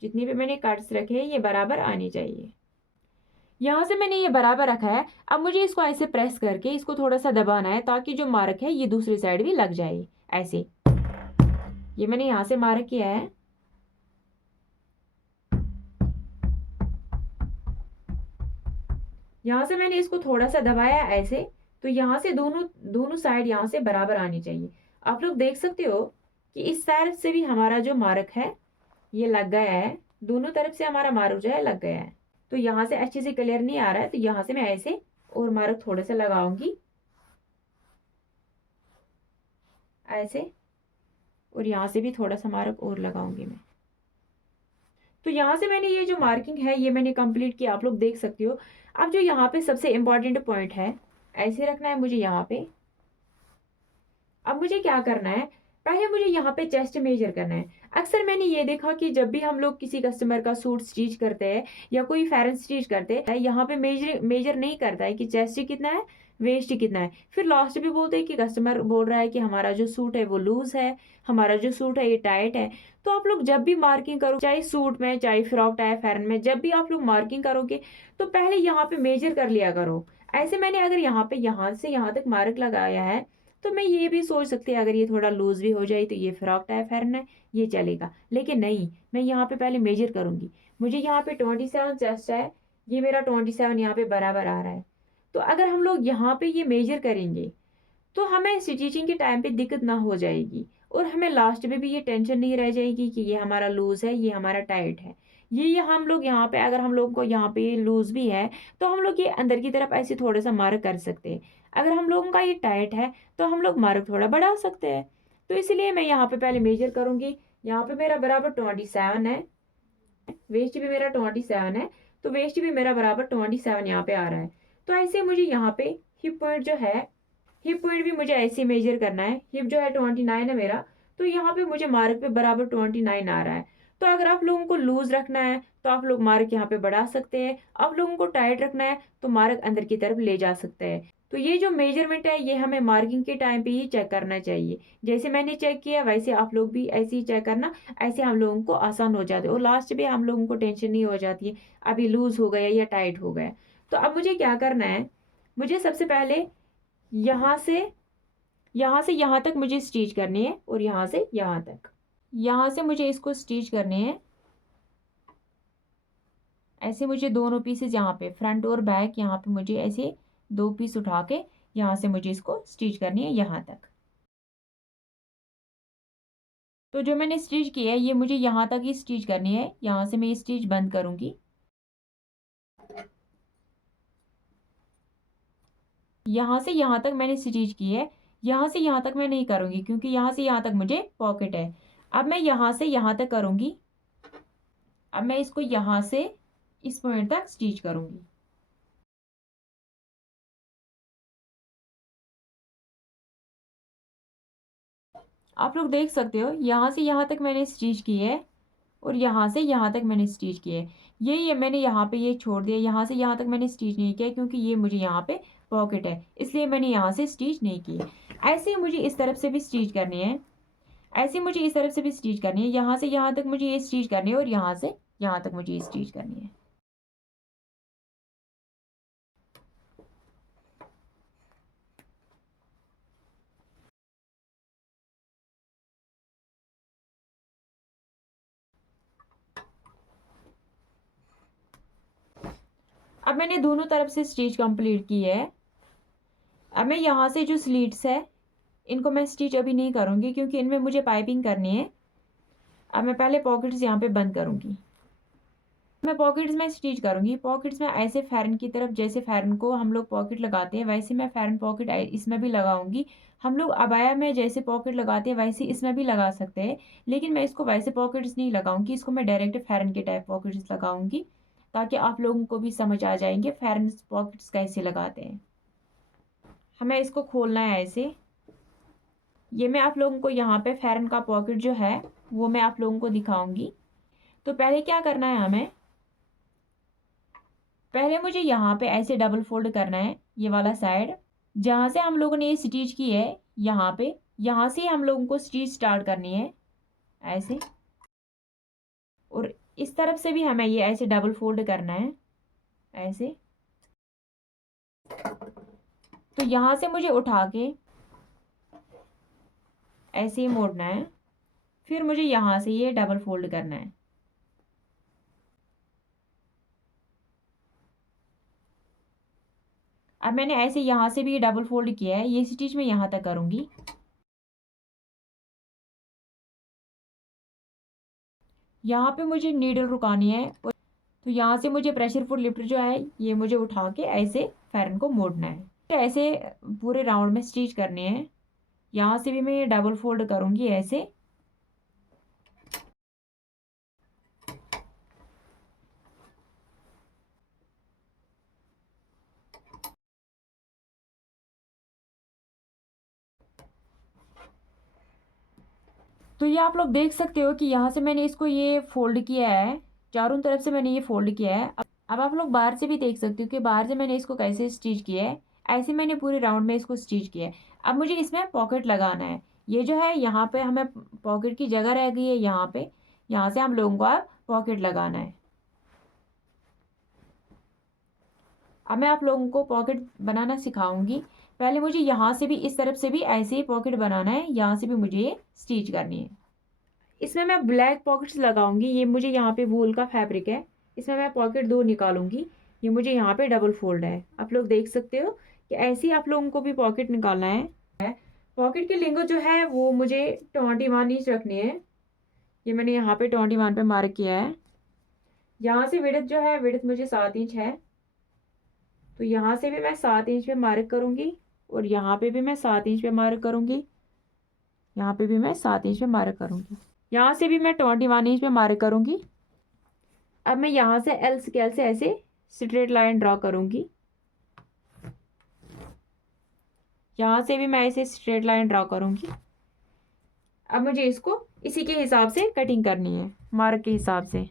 जितने भी मैंने कट्स रखे हैं ये बराबर आने चाहिए। यहाँ से मैंने ये बराबर रखा है। अब मुझे इसको ऐसे प्रेस करके इसको थोड़ा सा दबाना है, ताकि जो मार्क है ये दूसरी साइड भी लग जाए। ऐसे ये मैंने यहाँ से मार्क किया है। यहाँ से मैंने इसको थोड़ा सा दबाया ऐसे, तो यहाँ से दोनों दोनों साइड यहाँ से बराबर आनी चाहिए। आप लोग देख सकते हो कि इस साइड से भी हमारा जो मार्क है ये लग गया है, दोनों तरफ से हमारा मार्क जो है लग गया है। तो यहाँ से अच्छे से क्लियर नहीं आ रहा है, तो यहाँ से मैं ऐसे और मार्क थोड़े से लगाऊंगी ऐसे, और यहाँ से भी थोड़ा सा मार्क और लगाऊंगी मैं। तो यहाँ से मैंने ये जो मार्किंग है ये मैंने कंप्लीट किया, आप लोग देख सकते हो। अब जो यहाँ पे सबसे इम्पोर्टेंट पॉइंट है, ऐसे रखना है मुझे यहाँ पे। अब मुझे क्या करना है, पहले मुझे यहाँ पे चेस्ट मेजर करना है। अक्सर मैंने ये देखा कि जब भी हम लोग किसी कस्टमर का सूट स्टिच करते हैं या कोई फैरन स्टिच करते हैं, यहाँ पे मेजर मेजर नहीं करता है कि चेस्ट कितना है, वेस्ट कितना है। फिर लास्ट भी बोलते हैं कि कस्टमर बोल रहा है कि हमारा जो सूट है वो लूज है, हमारा जो सूट है ये टाइट है। तो आप लोग जब भी मार्किंग करो, चाहे सूट में चाहे फ्रॉक चाहे फैरन में, जब भी आप लोग मार्किंग करोगे तो पहले यहाँ पे मेजर कर लिया करो। ऐसे मैंने अगर यहाँ पे यहाँ से यहाँ तक मार्क लगाया है, तो मैं ये भी सोच सकती है अगर ये थोड़ा लूज भी हो जाए तो ये फ्रॉक टाइप फैरन है, ये चलेगा। लेकिन नहीं, मैं यहाँ पे पहले मेजर करूंगी। मुझे यहाँ पे 27 चेस्ट है, ये मेरा 27 यहाँ पे बराबर आ रहा है। तो अगर हम लोग यहाँ पे ये मेजर करेंगे तो हमें स्टिचिंग के टाइम पे दिक्कत ना हो जाएगी, और हमें लास्ट में भी ये टेंशन नहीं रह जाएगी कि ये हमारा लूज है ये हमारा टाइट है। ये हम लोग यहाँ पे, अगर हम लोग को यहाँ पे लूज भी है तो हम लोग ये अंदर की तरफ ऐसे थोड़ा सा मार्क कर सकते हैं। अगर हम लोगों का ये टाइट है तो हम लोग मार्क थोड़ा बढ़ा सकते हैं। तो इसलिए मैं यहाँ पे पहले मेजर करूंगी। यहाँ पे मेरा बराबर 27 है, वेस्ट भी मेरा 27 है, तो वेस्ट भी मेरा बराबर 27 यहाँ पे आ रहा है। तो ऐसे मुझे यहाँ पे हिप पॉइंट जो है, हिप पॉइंट भी मुझे ऐसे मेजर करना है। हिप जो है 29 है मेरा, तो यहाँ पे मुझे मार्क पे बराबर 29 आ रहा है। तो अगर आप लोगों को लूज रखना है तो आप लोग मार्क यहाँ पे बढ़ा सकते हैं, आप लोगों को टाइट रखना है तो मार्क अंदर की तरफ ले जा सकते हैं। तो ये जो मेजरमेंट है ये हमें मार्किंग के टाइम पे ही चेक करना चाहिए। जैसे मैंने चेक किया वैसे आप लोग भी ऐसे ही चेक करना, ऐसे हम लोगों को आसान हो जाता है, और लास्ट में हम लोगों को टेंशन नहीं हो जाती है अभी लूज हो गया या टाइट हो गया। तो अब मुझे क्या करना है, मुझे सबसे पहले यहाँ से यहाँ तक मुझे स्टिच करनी है, और यहाँ से यहाँ तक, यहाँ से मुझे इसको स्टिच करने हैं। ऐसे मुझे दोनों पीसेस यहाँ पे फ्रंट और बैक, यहाँ पे मुझे ऐसे दो पीस उठा के यहाँ से मुझे इसको स्टिच करनी है यहाँ तक। तो जो मैंने स्टिच किया है ये मुझे यहाँ तक ही स्टिच करनी है, यहाँ से मैं ये स्टिच बंद करूँगी। यहाँ से यहाँ तक मैंने स्टिच की है, यहाँ से यहाँ तक मैं नहीं करूँगी क्योंकि यहाँ से यहाँ तक मुझे पॉकेट है। अब मैं यहाँ से यहाँ तक करूँगी। अब मैं इसको यहाँ से इस पॉइंट तक स्टिच करूँगी। आप लोग देख सकते हो यहाँ से यहाँ तक मैंने स्टिच की है और यहाँ से यहाँ तक मैंने स्टिच किए। ये मैंने यहाँ पे ये छोड़ दिया, यहाँ से यहाँ तक मैंने स्टिच नहीं किया क्योंकि ये मुझे यहाँ पे पॉकेट है, इसलिए मैंने यहाँ से स्टिच नहीं की। ऐसे ही मुझे इस तरफ से भी स्टिच करनी है, ऐसे मुझे इस तरफ से भी स्टिच करनी है। यहाँ से यहाँ तक मुझे ये स्टिच करनी है और यहाँ से यहाँ तक मुझे ये स्टिच करनी है। अब मैंने दोनों तरफ से स्टिच कंप्लीट की है। अब मैं यहाँ से जो स्लीट्स है इनको मैं स्टिच अभी नहीं करूँगी क्योंकि इनमें मुझे पाइपिंग करनी है। अब मैं पहले पॉकेट्स यहाँ पे बंद करूँगी। मैं पॉकेट्स में स्टिच करूँगी। पॉकेट्स में ऐसे फैरन की तरफ, जैसे फैरन को हम लोग पॉकेट लगाते हैं वैसे मैं फैरन पॉकेट इसमें भी लगाऊंगी। हम लोग अबाया में जैसे पॉकेट लगाते हैं वैसे इसमें भी लगा सकते हैं, लेकिन मैं इसको वैसे पॉकेट्स नहीं लगाऊंगी, इसको मैं डायरेक्ट फैरन के टाइप पॉकेट्स लगाऊंगी ताकि आप लोगों को भी समझ आ जाएंगे फैरन पॉकेट्स कैसे लगाते हैं। हमें इसको खोलना है ऐसे। ये मैं आप लोगों को यहाँ पे फैरन का पॉकेट जो है वो मैं आप लोगों को दिखाऊंगी। तो पहले क्या करना है हमें, पहले मुझे यहाँ पे ऐसे डबल फोल्ड करना है ये वाला साइड, जहाँ से हम लोगों ने ये स्टिच की है यहाँ पे, यहाँ से हम लोगों को स्टिच स्टार्ट करनी है ऐसे। और इस तरफ से भी हमें ये ऐसे डबल फोल्ड करना है ऐसे। तो यहाँ से मुझे उठा के ऐसे ही मोड़ना है, फिर मुझे यहाँ से ये डबल फोल्ड करना है। अब मैंने ऐसे यहाँ से भी ये डबल फोल्ड किया है, ये स्टिच मैं यहाँ तक करूँगी। यहाँ पे मुझे नीडल रुकानी है, तो यहाँ से मुझे प्रेशर फुट लिफ्ट जो है ये मुझे उठा के ऐसे फैरन को मोड़ना है। तो ऐसे पूरे राउंड में स्टिच करने हैं। यहाँ से भी मैं ये डबल फोल्ड करूँगी ऐसे। तो ये आप लोग देख सकते हो कि यहाँ से मैंने इसको ये फोल्ड किया है, चारों तरफ से मैंने ये फोल्ड किया है। अब आप लोग बाहर से भी देख सकते हो कि बाहर से मैंने इसको कैसे स्टिच किया है, ऐसे मैंने पूरे राउंड में इसको स्टिच किया है। अब मुझे इसमें पॉकेट लगाना है। ये जो है यहाँ पे हमें पॉकेट की जगह रह गई है यहाँ पे, यहाँ से हम लोगों को अब पॉकेट लगाना है। अब मैं आप लोगों को पॉकेट बनाना सिखाऊंगी। पहले मुझे यहाँ से भी इस तरफ से भी ऐसे ही पॉकेट बनाना है, यहाँ से भी मुझे ये स्टिच करनी है। इसमें मैं ब्लैक पॉकेट्स लगाऊंगी। ये मुझे यहाँ पे वूल का फैब्रिक है, इसमें मैं पॉकेट दो निकालूंगी। ये मुझे यहाँ पे डबल फोल्ड है, आप लोग देख सकते हो कि ऐसे ही आप लोगों को भी पॉकेट निकालना है। पॉकेट की लेंथ जो है वो मुझे 21 इंच रखनी है। ये मैंने यहाँ पे 21 पे मार्क किया है। यहाँ से विड्थ जो है, विड्थ मुझे 7 इंच है, तो यहाँ से भी मैं 7 इंच पे मार्क करूँगी और यहाँ पे भी मैं 7 इंच पे मार्क करूँगी, यहाँ पे भी मैं 7 इंच पे मार्क करूँगी, यहाँ से भी मैं 21 इंच पे मार्क करूँगी। अब मैं यहाँ से एल स्केल से ऐसे स्ट्रेट लाइन ड्रॉ करूँगी, यहाँ से भी मैं ऐसे स्ट्रेट लाइन ड्रॉ करूँगी। अब मुझे इसको इसी के हिसाब से कटिंग करनी है, मार्क के हिसाब से।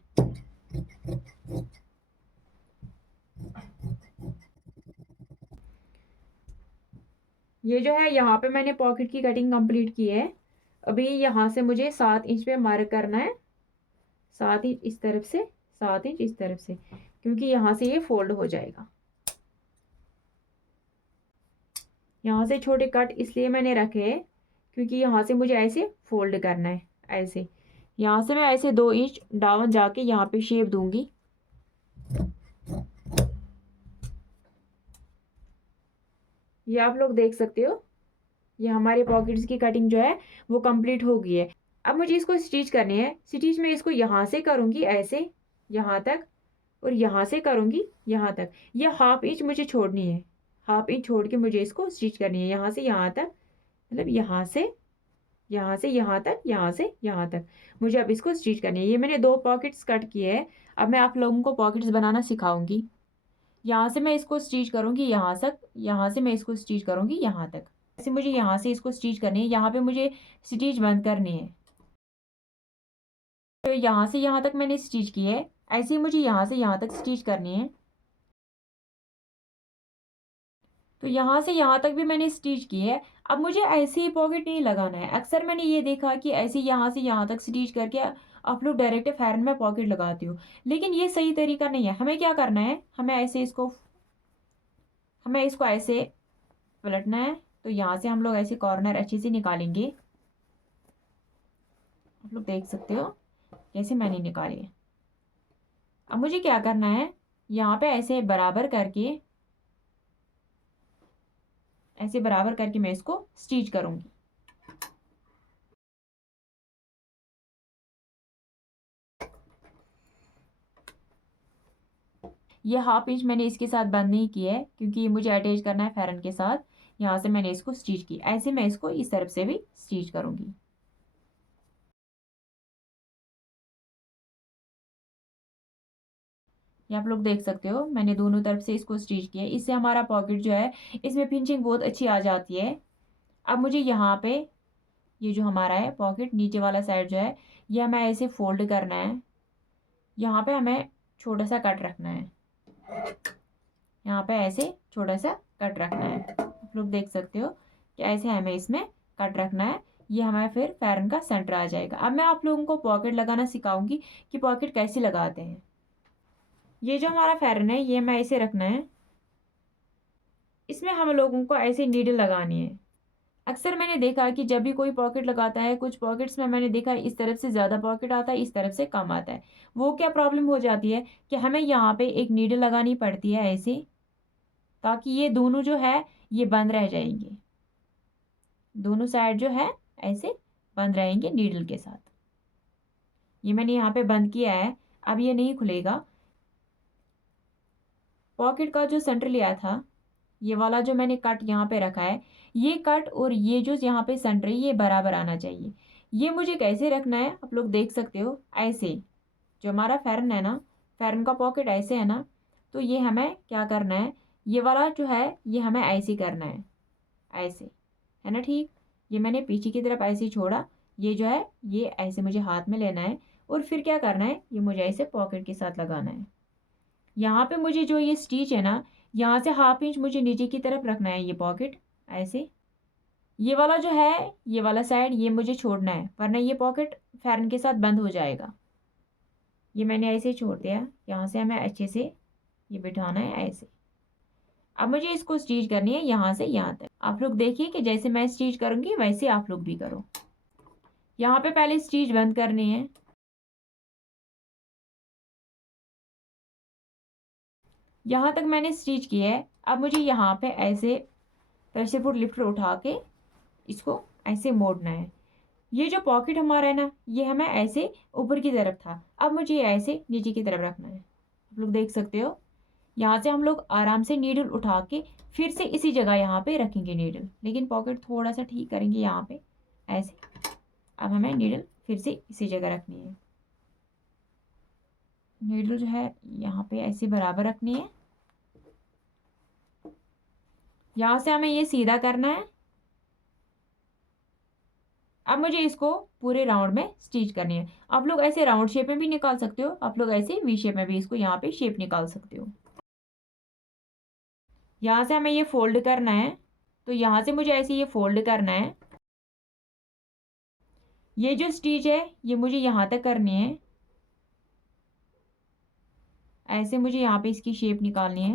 ये जो है यहाँ पे मैंने पॉकेट की कटिंग कंप्लीट की है। अभी यहाँ से मुझे 7 इंच पे मार्क करना है, 7 इंच इस तरफ से, 7 इंच इस तरफ से, क्योंकि यहाँ से ये फोल्ड हो जाएगा। यहाँ से छोटे कट इसलिए मैंने रखे हैं क्योंकि यहाँ से मुझे ऐसे फोल्ड करना है ऐसे। यहाँ से मैं ऐसे 2 इंच डाउन जाके यहाँ पे शेप दूंगी। ये आप लोग देख सकते हो, ये हमारे पॉकेट्स की कटिंग जो है वो कंप्लीट हो गई है। अब मुझे इसको स्टिच करनी है। स्टिच में इसको यहाँ से करूँगी ऐसे यहाँ तक, और यहाँ से करूँगी यहाँ तक। ये हाफ इंच मुझे छोड़नी है, हाफ इंच छोड़ के मुझे इसको स्टिच करनी है यहाँ से यहाँ तक, मतलब यहाँ से यहाँ से यहाँ तक, यहाँ से यहाँ तक मुझे अब इसको स्टिच करनी है। ये मैंने 2 पॉकेट्स कट किए हैं। अब मैं आप लोगों को पॉकेट्स बनाना सिखाऊंगी। यहाँ से मैं इसको स्टिच करूँगी यहाँ तक, यहाँ से मैं इसको स्टिच करूँगी यहाँ तक। ऐसे मुझे यहाँ से इसको स्टिच करनी है, यहाँ पे मुझे स्टिच बंद करनी है। तो यहाँ से यहाँ तक मैंने स्टिच की है, ऐसे ही मुझे यहाँ से यहाँ तक स्टिच करनी है। तो यहाँ से यहाँ तक भी मैंने स्टिच की है। अब मुझे ऐसे ही पॉकेट नहीं लगाना है। अक्सर मैंने ये देखा कि ऐसे यहाँ से यहाँ तक स्टिच करके आप लोग डायरेक्ट फैरन में पॉकेट लगाते हो, लेकिन ये सही तरीका नहीं है। हमें क्या करना है, हमें इसको ऐसे पलटना है। तो यहाँ से हम लोग ऐसे कॉर्नर अच्छे से निकालेंगे। आप लोग देख सकते हो कैसे मैंने निकाली है। अब मुझे क्या करना है, यहाँ पे ऐसे बराबर करके मैं इसको स्टिच करूंगी। ये हाफ इंच मैंने इसके साथ बंद नहीं किया है, क्योंकि ये मुझे अटैच करना है फैरन के साथ। यहाँ से मैंने इसको स्टिच की, ऐसे मैं इसको इस तरफ से भी स्टिच करूंगी। ये आप लोग देख सकते हो मैंने दोनों तरफ से इसको स्टिच किया। इससे हमारा पॉकेट जो है इसमें फिनिशिंग बहुत अच्छी आ जाती है। अब मुझे यहाँ पे ये जो हमारा है पॉकेट नीचे वाला साइड जो है, ये हमें ऐसे फोल्ड करना है। यहाँ पे हमें छोटा सा कट रखना है, यहाँ पे ऐसे छोटा सा कट रखना है। आप लोग देख सकते हो कि ऐसे हमें इसमें कट रखना है। ये हमारा फिर फैरन का सेंटर आ जाएगा। अब मैं आप लोगों को पॉकेट लगाना सिखाऊंगी कि पॉकेट कैसे लगाते हैं। ये जो हमारा फैरन है ये हमें ऐसे रखना है। इसमें हम लोगों को ऐसे नीडल लगानी है। अक्सर मैंने देखा कि जब भी कोई पॉकेट लगाता है, कुछ पॉकेट्स में मैंने देखा इस तरफ से ज़्यादा पॉकेट आता है, इस तरफ से कम आता है। वो क्या प्रॉब्लम हो जाती है कि हमें यहाँ पे एक नीडल लगानी पड़ती है ऐसे, ताकि ये दोनों जो है ये बंद रह जाएंगे। दोनों साइड जो है ऐसे बंद रहेंगे नीडल के साथ। ये मैंने यहाँ पे बंद किया है, अब ये नहीं खुलेगा। पॉकेट का जो सेंटर लिया था, ये वाला जो मैंने कट यहाँ पे रखा है, ये कट और ये जो यहाँ पे सेंटर है ये बराबर आना चाहिए। ये मुझे कैसे रखना है आप लोग देख सकते हो, ऐसे जो हमारा फैरन है ना, फैरन का पॉकेट ऐसे है ना, तो ये हमें क्या करना है, ये वाला जो है ये हमें ऐसे करना है, ऐसे है ना। ठीक, ये मैंने पीछे की तरफ ऐसे छोड़ा, ये जो है ये ऐसे मुझे हाथ में लेना है और फिर क्या करना है, ये मुझे ऐसे पॉकेट के साथ लगाना है। यहाँ पे मुझे जो ये स्टिच है ना, यहाँ से हाफ इंच मुझे नीचे की तरफ रखना है ये पॉकेट ऐसे। ये वाला जो है ये वाला साइड ये मुझे छोड़ना है, वरना ये पॉकेट फैरन के साथ बंद हो जाएगा। ये मैंने ऐसे ही छोड़ दिया। यहाँ से हमें अच्छे से ये बिठाना है ऐसे। अब मुझे इसको स्टिच करनी है यहाँ से यहाँ तक। आप लोग देखिए कि जैसे मैं स्टिच करूँगी वैसे आप लोग भी करो। यहाँ पे पहले स्टिच बंद करनी है। यहाँ तक मैंने स्टिच किया है। अब मुझे यहाँ पे ऐसे प्रेशर फुट लिफ्टर उठा के इसको ऐसे मोड़ना है। ये जो पॉकेट हमारा है ना, ये हमें ऐसे ऊपर की तरफ था, अब मुझे ये ऐसे नीचे की तरफ रखना है। आप लोग देख सकते हो, यहाँ से हम लोग आराम से नीडल उठा के फिर से इसी जगह यहाँ पे रखेंगे नीडल, लेकिन पॉकेट थोड़ा सा ठीक करेंगे यहाँ पे ऐसे। अब हमें नीडल फिर से इसी जगह रखनी है। नीडल जो है यहाँ पे ऐसे बराबर रखनी है। यहाँ से हमें ये सीधा करना है। अब मुझे इसको पूरे राउंड में स्टिच करनी है। आप लोग ऐसे राउंड शेप में भी निकाल सकते हो, आप लोग ऐसे वी शेप में भी इसको यहाँ पे शेप निकाल सकते हो। यहाँ से हमें ये फोल्ड करना है, तो यहाँ से मुझे ऐसे ये फोल्ड करना है। ये जो स्टिच है ये मुझे यहाँ तक करनी है, ऐसे मुझे यहाँ पे इसकी शेप निकालनी है।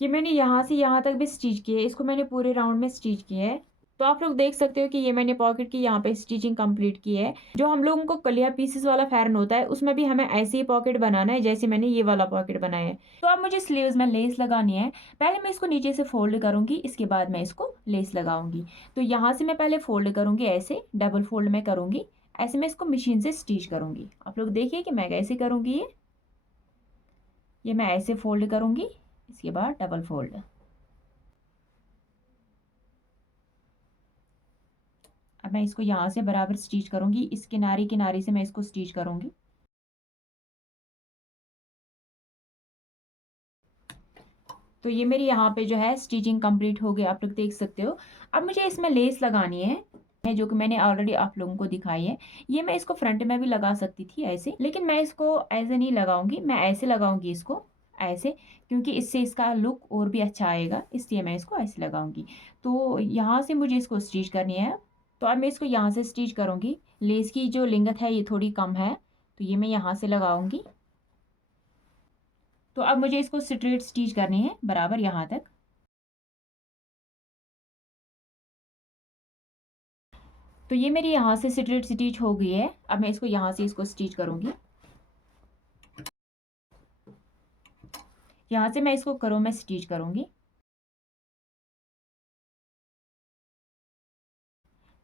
ये मैंने यहाँ से यहाँ तक भी स्टिच किया है, इसको मैंने पूरे राउंड में स्टिच किया है। तो आप लोग देख सकते हो कि ये मैंने पॉकेट की यहाँ पे स्टिचिंग कंप्लीट की है। जो हम लोगों को कलिया पीसेस वाला फैरन होता है उसमें भी हमें ऐसे ही पॉकेट बनाना है जैसे मैंने ये वाला पॉकेट बनाया है। तो अब मुझे स्लीव्स में लेस लगानी है। पहले मैं इसको नीचे से फोल्ड करूंगी, इसके बाद मैं इसको लेस लगाऊंगी। तो यहाँ से मैं पहले फोल्ड करूंगी, ऐसे डबल फोल्ड में करूंगी, ऐसे मैं इसको मशीन से स्टिच करूंगी। आप लोग देखिए कि मैं कैसे करूंगी। ये मैं ऐसे फोल्ड करूंगी, इसके बाद डबल फोल्ड। अब अब मैं इसको यहाँ से बराबर स्टिच करूँगी, इस किनारे किनारे से मैं इसको स्टिच करूँगी। तो ये मेरी यहाँ पे जो है स्टिचिंग कंप्लीट हो गई, आप लोग देख सकते हो। अब मुझे इसमें लेस लगानी है जो कि मैंने ऑलरेडी आप लोगों को दिखाई है। ये मैं इसको फ्रंट में भी लगा सकती थी ऐसे, लेकिन मैं इसको ऐसे नहीं लगाऊंगी, मैं ऐसे लगाऊंगी इसको, ऐसे, क्योंकि इससे इसका लुक और भी अच्छा आएगा, इसलिए मैं इसको ऐसे लगाऊंगी। तो यहाँ से मुझे इसको स्टिच करनी है। तो अब मैं इसको यहाँ से स्टिच करूँगी। लेस की जो लिंगत है ये थोड़ी कम है, तो ये मैं यहाँ से लगाऊंगी। तो अब मुझे इसको स्ट्रेट स्टिच करनी है बराबर यहाँ तक। तो ये मेरी यहाँ से स्ट्रेट स्टिच हो गई है। अब मैं इसको यहाँ से इसको स्टिच करूँगी। यहाँ से मैं इसको करो में स्टिच करूँगी।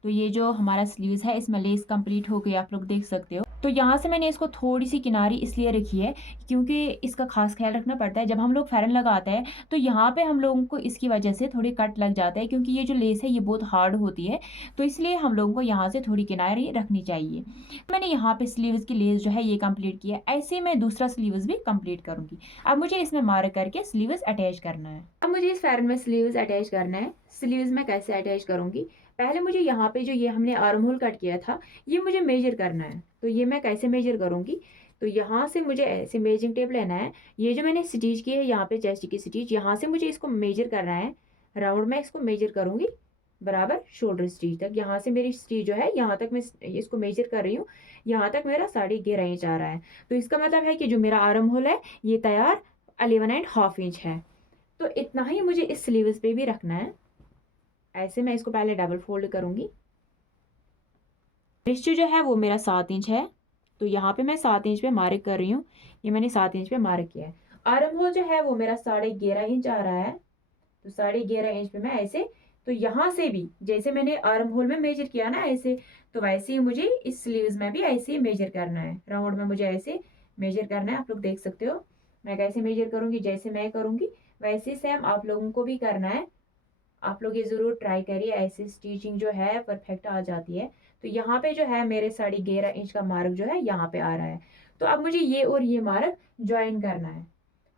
तो ये जो हमारा स्लीव्स है इसमें लेस कंप्लीट हो गई, आप लोग देख सकते हो। तो यहाँ से मैंने इसको थोड़ी सी किनारी इसलिए रखी है क्योंकि इसका खास ख्याल रखना पड़ता है। जब हम लोग फेरन लगाते हैं तो यहाँ पे हम लोगों को इसकी वजह से थोड़ी कट लग जाता है, क्योंकि ये जो लेस है ये बहुत हार्ड होती है, तो इसलिए हम लोगों को यहाँ से थोड़ी किनारी रखनी चाहिए। मैंने यहाँ पे स्लीव्स की लेस जो है ये कंप्लीट किया, ऐसे मैं दूसरा स्लीव्स भी कंप्लीट करूँगी। अब मुझे इसमें मार्क करके स्लीव्स अटैच करना है। अब मुझे इस फेरन में स्लीव्स अटैच करना है। स्लीव्स में कैसे अटैच करूँगी, पहले मुझे यहाँ पे जो ये हमने आर्म होल कट किया था ये मुझे मेजर करना है। तो ये मैं कैसे मेजर करूँगी, तो यहाँ से मुझे ऐसे मेजरिंग टेप लेना है। ये जो मैंने स्टिच की है यहाँ पे चेस्ट की स्टिच, यहाँ से मुझे इसको मेजर करना है। राउंड में इसको मेजर करूँगी बराबर शोल्डर स्टिच तक। यहाँ से मेरी स्टिच जो है यहाँ तक मैं इसको मेजर कर रही हूँ, यहाँ तक मेरा 11.5 इंच आ रहा है। तो इसका मतलब है कि जो मेरा आर्म होल है ये तैयार 11.5 इंच है। तो इतना ही मुझे इस स्लीव्स पे भी रखना है। ऐसे मैं इसको पहले डबल फोल्ड करूंगी। रिस्ट जो है वो मेरा 7 इंच है, तो यहाँ पे मैं 7 इंच पे मार्क कर रही हूँ। ये मैंने 7 इंच पे मार्क किया है। आर्म होल जो है वो मेरा 11.5 इंच आ रहा है, तो 11.5 इंच पे मैं ऐसे, तो यहाँ से भी जैसे मैंने आर्म होल में मेजर किया ना ऐसे, तो वैसे ही मुझे इस स्लीव्स में भी ऐसे ही मेजर करना है। राउंड में मुझे ऐसे मेजर करना है, आप लोग देख सकते हो। मैं कैसे मेजर करूंगी, जैसे मैं करूंगी वैसे सेम आप लोगों को भी करना है। आप लोग ये ज़रूर ट्राई करिए, ऐसी स्टिचिंग जो है परफेक्ट आ जाती है। तो यहाँ पे जो है मेरे 11.5 इंच का मार्क जो है यहाँ पे आ रहा है। तो अब मुझे ये और ये मार्क ज्वाइन करना है।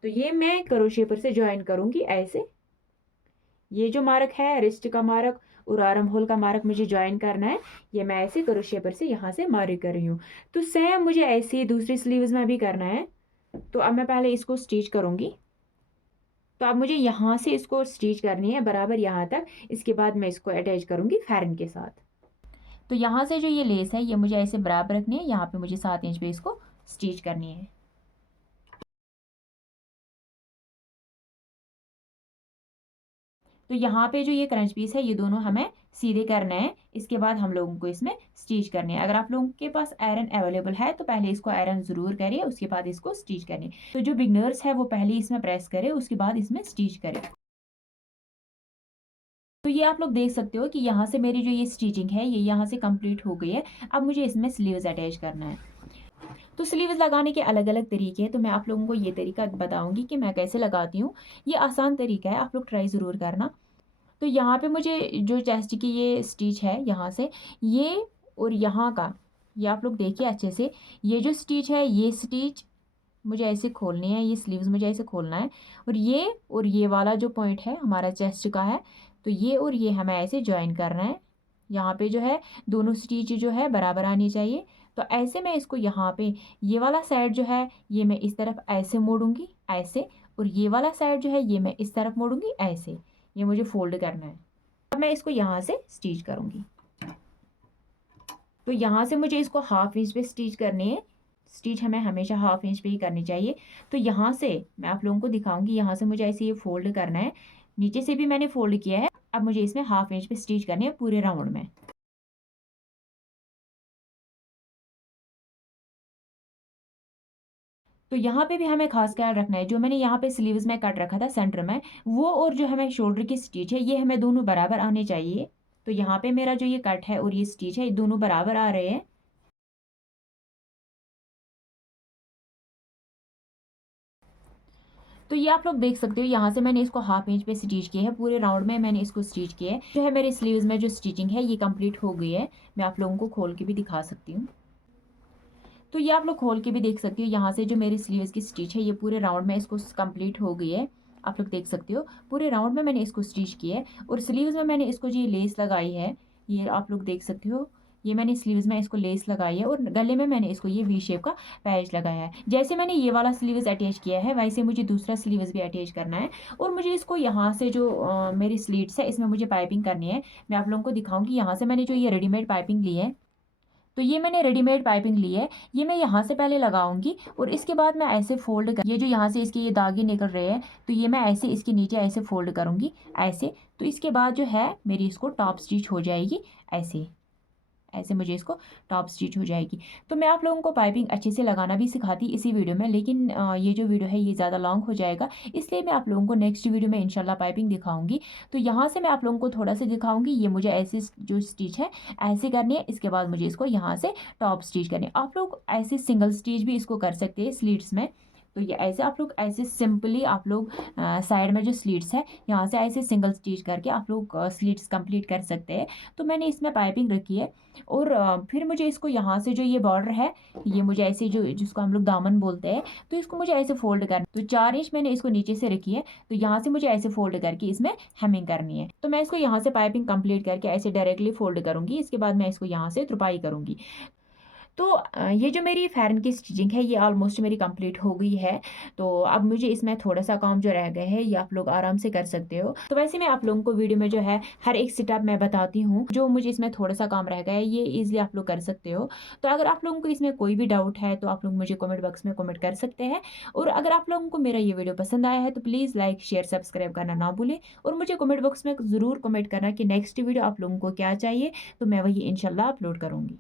तो ये मैं क्रोशे पर से ज्वाइन करूंगी ऐसे। ये जो मार्क है रिस्ट का मार्क और आर्म होल का मार्क मुझे ज्वाइन करना है। ये मैं ऐसे क्रोशे पर से यहाँ से मार्क कर रही हूँ। तो सेम मुझे ऐसे ही दूसरी स्लीव्स में भी करना है। तो अब मैं पहले इसको स्टिच करूंगी। तो अब मुझे यहाँ से इसको स्टिच करनी है बराबर यहाँ तक। इसके बाद मैं इसको अटैच करूँगी फेरन के साथ। तो यहाँ से जो ये लेस है ये मुझे ऐसे बराबर रखनी है, यहाँ पे मुझे 7 इंच पे इसको स्टिच करनी है। तो यहाँ पे जो ये क्रंच पीस है ये दोनों हमें सीधे करना है। इसके बाद हम लोगों को इसमें स्टिच करनी है। अगर आप लोगों के पास आयरन अवेलेबल है तो पहले इसको आयरन ज़रूर करिए, उसके बाद इसको स्टिच करिए। तो जो बिगनर्स है वो पहले इसमें प्रेस करे, उसके बाद इसमें स्टिच करे। तो ये आप लोग देख सकते हो कि यहाँ से मेरी जो ये स्टिचिंग है ये यहाँ से कंप्लीट हो गई है। अब मुझे इसमें स्लीव्स अटैच करना है। तो स्लीव्स लगाने के अलग अलग तरीके हैं, तो मैं आप लोगों को ये तरीका बताऊंगी कि मैं कैसे लगाती हूँ। ये आसान तरीका है, आप लोग ट्राई ज़रूर करना। तो यहाँ पे मुझे जो चेस्ट की ये स्टिच है यहाँ से, ये और यहाँ का, ये आप लोग देखिए अच्छे से। ये जो स्टिच है ये स्टिच मुझे ऐसे खोलनी है, ये स्लीव्स मुझे ऐसे खोलना है। और ये वाला जो पॉइंट है हमारा चेस्ट का है, तो ये और ये हमें ऐसे ज्वाइन करना है। यहाँ पे जो है दोनों स्टिच जो है बराबर आनी चाहिए। तो ऐसे मैं इसको यहाँ पे ये वाला साइड जो है ये मैं इस तरफ ऐसे मोड़ूंगी ऐसे, और ये वाला साइड जो है ये मैं इस तरफ मोड़ूंगी ऐसे। ये मुझे फोल्ड करना है। अब मैं इसको यहाँ से स्टिच करूँगी। तो यहाँ से मुझे इसको 1/2 इंच पे स्टिच करनी है। स्टिच हमें हमेशा 1/2 इंच पे ही करनी चाहिए। तो यहाँ से मैं आप लोगों को दिखाऊंगी, यहाँ से मुझे ऐसे ये फोल्ड करना है। नीचे से भी मैंने फोल्ड किया है। अब मुझे इसमें 1/2 इंच पे स्टिच करनी है पूरे राउंड में। तो यहाँ पे भी हमें खास ख्याल रखना है, जो मैंने यहाँ पे स्लीव्स में कट रखा था सेंटर में, वो और जो हमें शोल्डर की स्टिच है ये हमें दोनों बराबर आने चाहिए। तो यहाँ पे मेरा जो ये कट है और ये स्टिच है ये दोनों बराबर आ रहे हैं। तो ये आप लोग देख सकते हो, यहाँ से मैंने इसको हाफ इंच पे स्टिच किया है, पूरे राउंड में मैंने इसको स्टिच किया है। जो है मेरे स्लीव्स में जो स्टिचिंग है ये कंप्लीट हो गई है। मैं आप लोगों को खोल के भी दिखा सकती हूँ। तो ये आप लोग खोल के भी देख सकते हो, यहाँ से जो मेरी स्लीव्स की स्टिच है ये पूरे राउंड में इसको कंप्लीट हो गई है। आप लोग देख सकते हो पूरे राउंड में मैंने इसको स्टिच किया है, और स्लीव्स में मैंने इसको जो ये लेस लगाई है, ये आप लोग देख सकते हो, ये मैंने स्लीव्स में इसको लेस लगाई है, और गले में मैंने इसको ये वी शेप का पैच लगाया है। जैसे मैंने ये वाला स्लीव्स अटैच किया है वैसे मुझे दूसरा स्लीव्स भी अटैच करना है, और मुझे इसको यहाँ से जो मेरी स्लीट्स है इसमें मुझे पाइपिंग करनी है। मैं आप लोगों को दिखाऊंगी, यहाँ से मैंने जो ये रेडीमेड पाइपिंग ली है, तो ये मैंने रेडीमेड पाइपिंग ली है, ये मैं यहाँ से पहले लगाऊंगी, और इसके बाद मैं ऐसे फोल्ड कर, ये जो यहाँ से इसके ये दागे निकल रहे हैं, तो ये मैं ऐसे इसके नीचे ऐसे फोल्ड करूंगी ऐसे। तो इसके बाद जो है मेरी इसको टॉप स्टिच हो जाएगी ऐसे, ऐसे मुझे इसको टॉप स्टिच हो जाएगी। तो मैं आप लोगों को पाइपिंग अच्छे से लगाना भी सिखाती इसी वीडियो में, लेकिन ये जो वीडियो है ये ज़्यादा लॉन्ग हो जाएगा, इसलिए मैं आप लोगों को नेक्स्ट वीडियो में इंशाल्लाह पाइपिंग दिखाऊंगी। तो यहाँ से मैं आप लोगों को थोड़ा सा दिखाऊंगी, ये मुझे ऐसे जो स्टिच है ऐसे करनी है, इसके बाद मुझे इसको यहाँ से टॉप स्टिच करनी है। आप लोग ऐसे सिंगल स्टिच भी इसको कर सकते हैं स्लीट्स में। तो ये ऐसे आप लोग ऐसे सिंपली आप लोग साइड में जो स्लीट्स है यहाँ से ऐसे सिंगल स्टिच करके आप लोग स्लीट्स कंप्लीट कर सकते हैं। तो मैंने इसमें पाइपिंग रखी है, और फिर मुझे इसको यहाँ से जो ये बॉर्डर है ये मुझे ऐसे जो जिसको हम लोग दामन बोलते हैं, तो इसको मुझे ऐसे फोल्ड करना। तो 4 इंच मैंने इसको नीचे से रखी है, तो यहाँ से मुझे ऐसे फोल्ड करके इसमें हेमिंग करनी है। तो मैं इसको यहाँ से पाइपिंग कंप्लीट करके ऐसे डायरेक्टली फोल्ड करूँगी, इसके बाद मैं इसको यहाँ से तुरपाई करूँगी। तो ये जो मेरी फ़ैरन की स्टिचिंग है ये ऑलमोस्ट मेरी कंप्लीट हो गई है। तो अब मुझे इसमें थोड़ा सा काम जो रह गए है ये आप लोग आराम से कर सकते हो। तो वैसे मैं आप लोगों को वीडियो में जो है हर एक स्टेप मैं बताती हूँ, जो मुझे इसमें थोड़ा सा काम रह गया है ये ईजिली आप लोग कर सकते हो। तो अगर आप लोगों को इसमें कोई भी डाउट है तो आप लोग मुझे कमेंट बॉक्स में कमेंट कर सकते हैं। और अगर आप लोगों को मेरा ये वीडियो पसंद आया है तो प्लीज़ लाइक शेयर सब्सक्राइब करना ना भूलें, और मुझे कमेंट बॉक्स में ज़रूर कमेंट करना कि नेक्स्ट वीडियो आप लोगों को क्या चाहिए, तो मैं वही इंशाल्लाह अपलोड करूँगी।